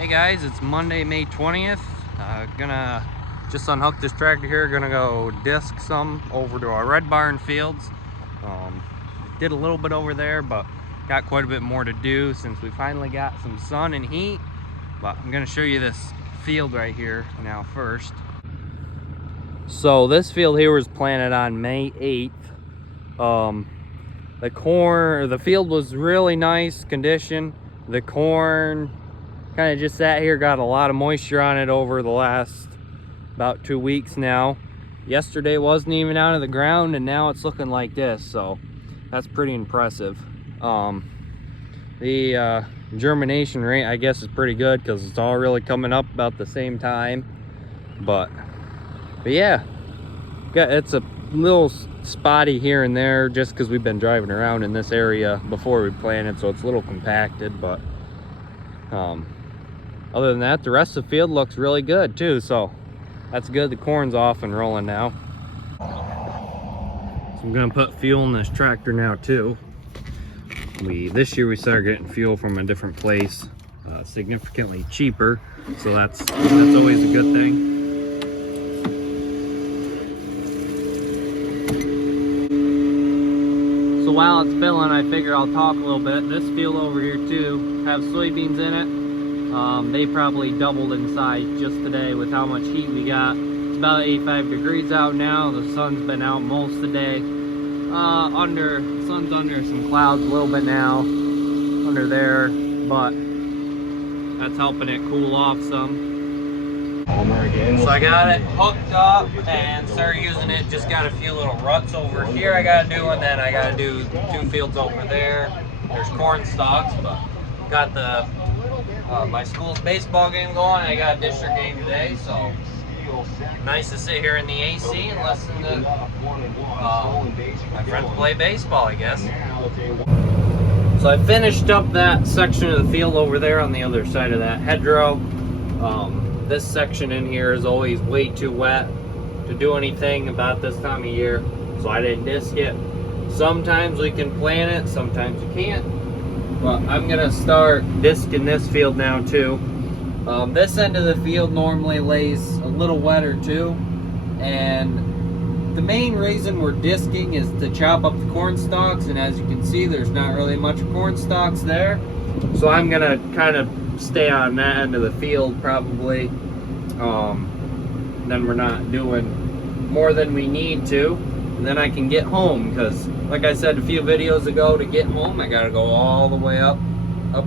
Hey guys, it's Monday, May 20th. Gonna just unhook this tractor here. Gonna go disc some over to our red barn fields. Did a little bit over there, but got quite a bit more to do since we finally got some sun and heat. But I'm gonna show you this field right here now first. So this field here was planted on May 8th. The field was really nice condition. The corn kind of just sat here, got a lot of moisture on it over the last about 2 weeks now. Yesterday wasn't even out of the ground, and now it's looking like this, so that's pretty impressive. The germination rate, I guess, is pretty good because it's all really coming up about the same time. But yeah, it's a little spotty here and there just because we've been driving around in this area before we planted, so it's a little compacted. But other than that, the rest of the field looks really good too, so that's good. The corn's off and rolling now. So I'm gonna put fuel in this tractor now too. This year we started getting fuel from a different place, significantly cheaper, so that's always a good thing. So while it's filling, I figure I'll talk a little bit. This field over here too have soybeans in it. They probably doubled in size just today with how much heat we got. It's about 85 degrees out now. The sun's been out most of the day. Sun's under some clouds a little bit now, under there, but that's helping it cool off some. So I got it hooked up and started using it. Just got a few little ruts over here I gotta do, and then I gotta do 2 fields over there. There's corn stalks, but got the my school's baseball game going. I got a district game today, so nice to sit here in the AC and listen to my friends play baseball, I guess. So I finished up that section of the field over there on the other side of that hedgerow. This section in here is always way too wet to do anything about this time of year, so I didn't disc it. Sometimes we can plant it, sometimes we can't. But I'm gonna start discing this field now too. This end of the field normally lays a little wetter too, and the main reason we're disking is to chop up the corn stalks, and as you can see, there's not really much corn stalks there. So I'm gonna kind of stay on that end of the field probably. Then we're not doing more than we need to, and then I can get home, because like I said a few videos ago, to get home I gotta go all the way up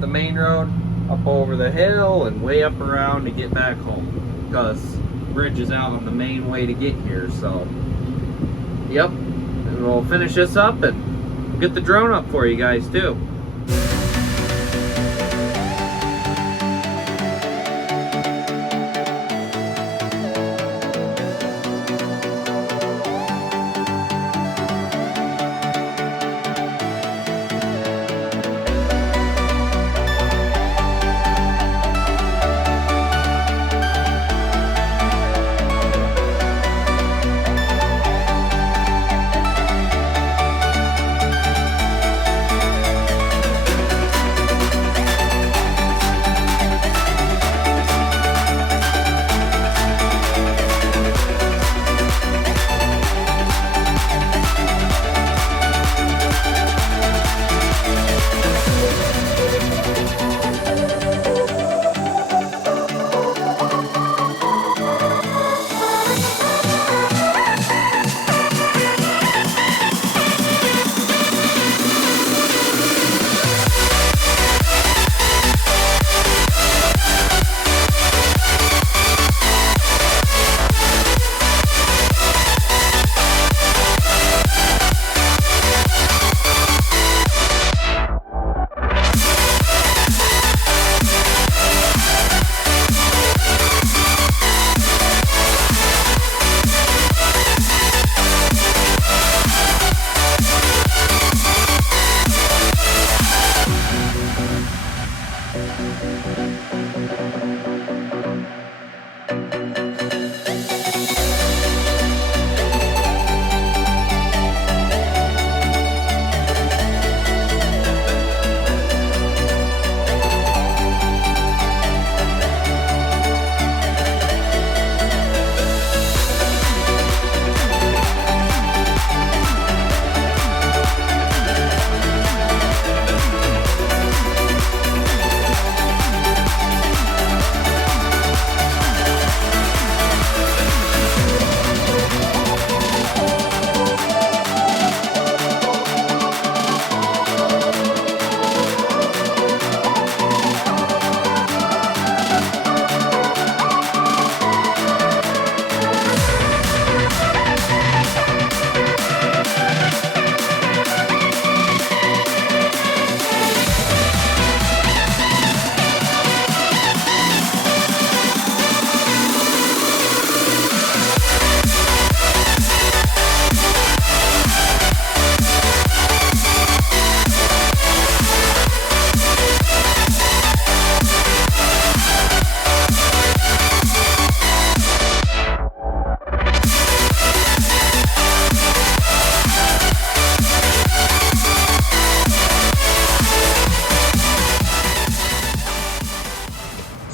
the main road, up over the hill, and way up around to get back home, because the bridge is out on the main way to get here. So yep, and we'll finish this up and get the drone up for you guys too.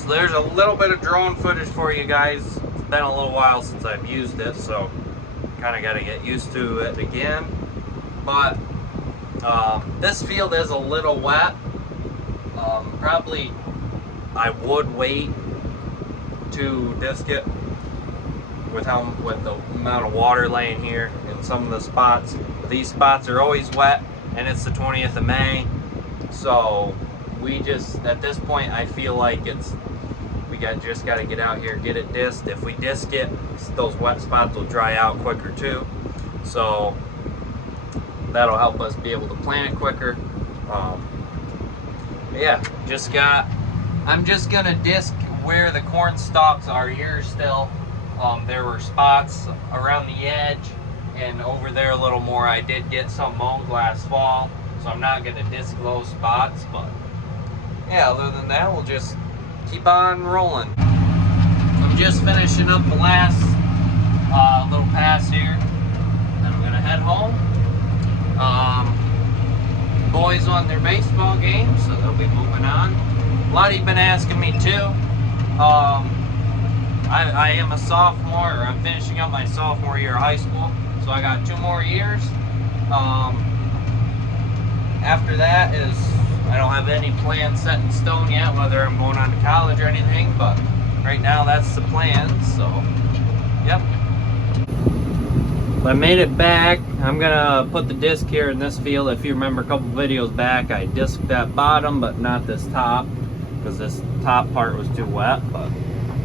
So there's a little bit of drone footage for you guys. It's been a little while since I've used it, so kind of got to get used to it again. But this field is a little wet. Probably I would wait to disc it with the amount of water laying here in some of the spots. These spots are always wet, and it's the 20th of May, so we just, at this point, I feel like we just got to get out here, get it disked. If we disc it, those wet spots will dry out quicker too, so that'll help us be able to plant it quicker. Yeah, I'm just gonna disc where the corn stalks are here still. There were spots around the edge and over there a little more. I did get some mown last fall, so I'm not gonna disc those spots, but yeah, other than that, we'll just keep on rolling. I'm just finishing up the last little pass here, then I'm gonna head home. Boys on their baseball game, so they'll be moving on. A lot of you have been asking me too. I am a sophomore, or I'm finishing up my sophomore year of high school, so I got 2 more years. After that is, I don't have any plans set in stone yet, whether I'm going on to college or anything, but right now that's the plan, so yep. I made it back. I'm gonna put the disc here in this field. If you remember a couple videos back, I disced that bottom, but not this top, because this top part was too wet. But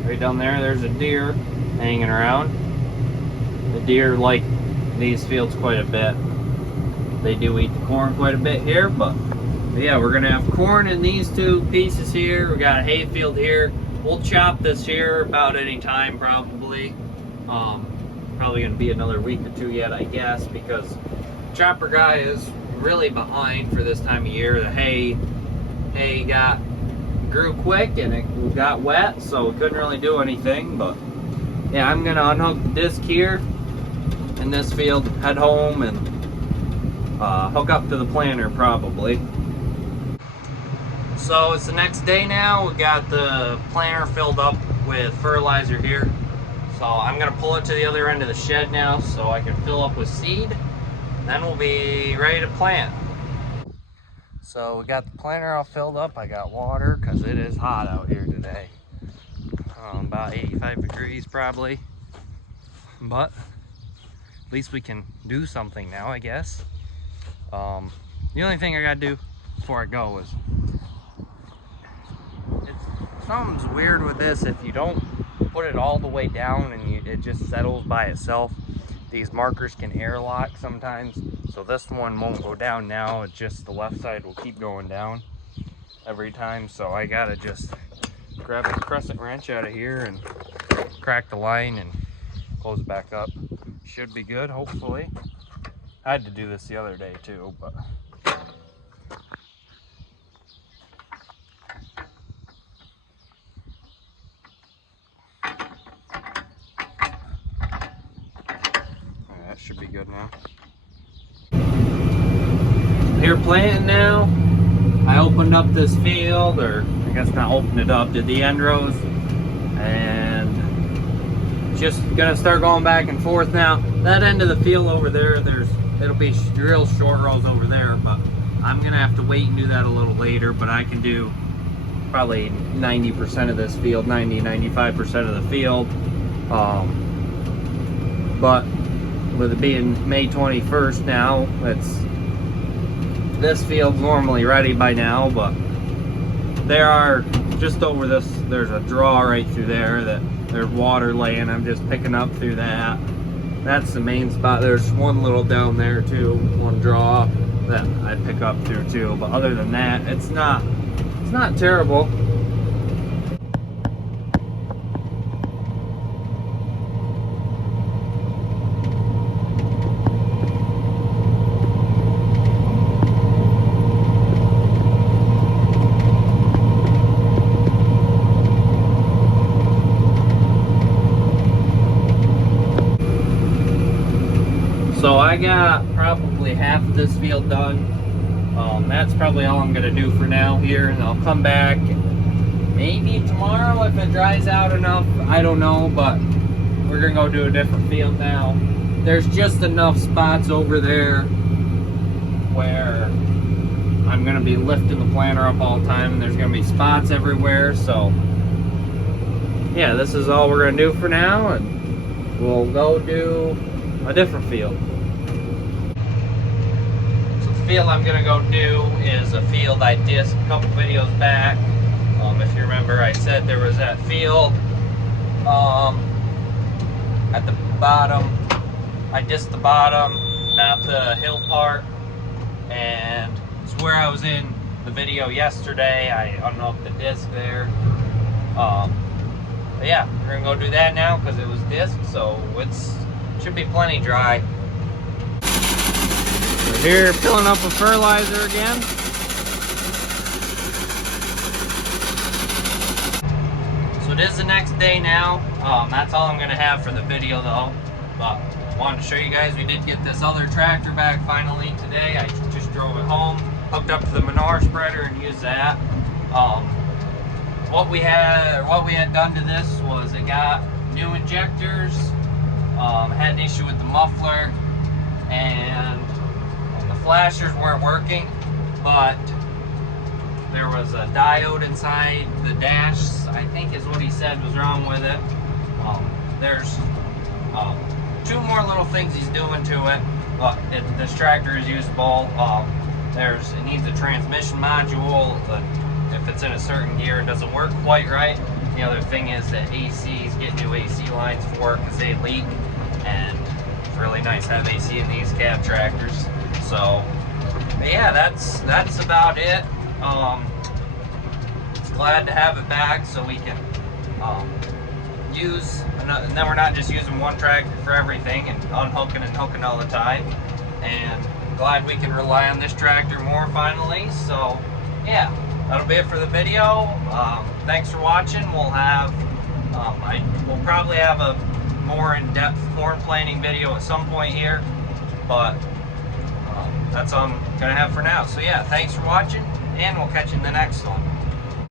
right down there, there's a deer hanging around. The deer like these fields quite a bit. They do eat the corn quite a bit here, but yeah, we're gonna have corn in these 2 pieces here. We got a hay field here. We'll chop this here about any time, probably. Probably gonna be another week or 2 yet, I guess, because chopper guy is really behind for this time of year. The hay grew quick and it got wet, so we couldn't really do anything. But yeah, I'm gonna unhook the disc here in this field, head home, and hook up to the planter probably. So it's the next day now. We got the planter filled up with fertilizer here. So I'm gonna pull it to the other end of the shed now so I can fill up with seed. Then we'll be ready to plant. So we got the planter all filled up. I got water because it is hot out here today. About 85 degrees probably. But at least we can do something now, I guess. The only thing I gotta do before I go is, something's weird with this. If you don't put it all the way down and it just settles by itself, these markers can airlock sometimes, so this one won't go down now. It's just the left side will keep going down every time, so I gotta just grab a crescent wrench out of here and crack the line and close it back up. Should be good, hopefully. I had to do this the other day too, but should be good now. Here planting now. I opened up this field, or I guess not opened it up, did the end rows, and just gonna start going back and forth now. That end of the field over there, it'll be real short rows over there, but I'm gonna have to wait and do that a little later. But I can do probably 90% of this field, 95% of the field. But with it being May 21st now, this field's normally ready by now, but there are just over this, there's a draw right through there that there's water laying. I'm just picking up through that. That's the main spot. There's one little down there too, one draw that I pick up through too. But other than that, it's not terrible. So I got probably half of this field done. That's probably all I'm gonna do for now here, and I'll come back maybe tomorrow if it dries out enough, I don't know, but we're gonna go do a different field now. There's just enough spots over there where I'm gonna be lifting the planter up all the time, and there's gonna be spots everywhere. So yeah, this is all we're gonna do for now, and we'll go do a different field. So the field I'm gonna go do is a field I dissed a couple videos back. If you remember, I said there was that field at the bottom. I dissed the bottom, not the hill part, and it's where I was in the video yesterday. I unhooked the disc there. But yeah, we're gonna go do that now because it was disked, so it should be plenty dry. We're here filling up with fertilizer again. So it is the next day now. That's all I'm gonna have for the video though. But I wanted to show you guys, we did get this other tractor back finally today. I just drove it home, hooked up to the manure spreader and used that. What we had done to this was it got new injectors, had an issue with the muffler, and the flashers weren't working, but there was a diode inside the dash, I think is what he said was wrong with it. There's two more little things he's doing to it, but this tractor is usable. It needs a transmission module. If it's in a certain gear, it doesn't work quite right. The other thing is that AC's getting new AC lines for it because they leak, and it's really nice to have AC in these cab tractors. So yeah, that's about it. Glad to have it back so we can use, and then we're not just using one tractor for everything and unhooking and hooking all the time. And glad we can rely on this tractor more finally. So yeah, that'll be it for the video. Thanks for watching. We'll probably have a more in-depth corn planting video at some point here, but that's all I'm gonna have for now. So yeah, thanks for watching, and we'll catch you in the next one.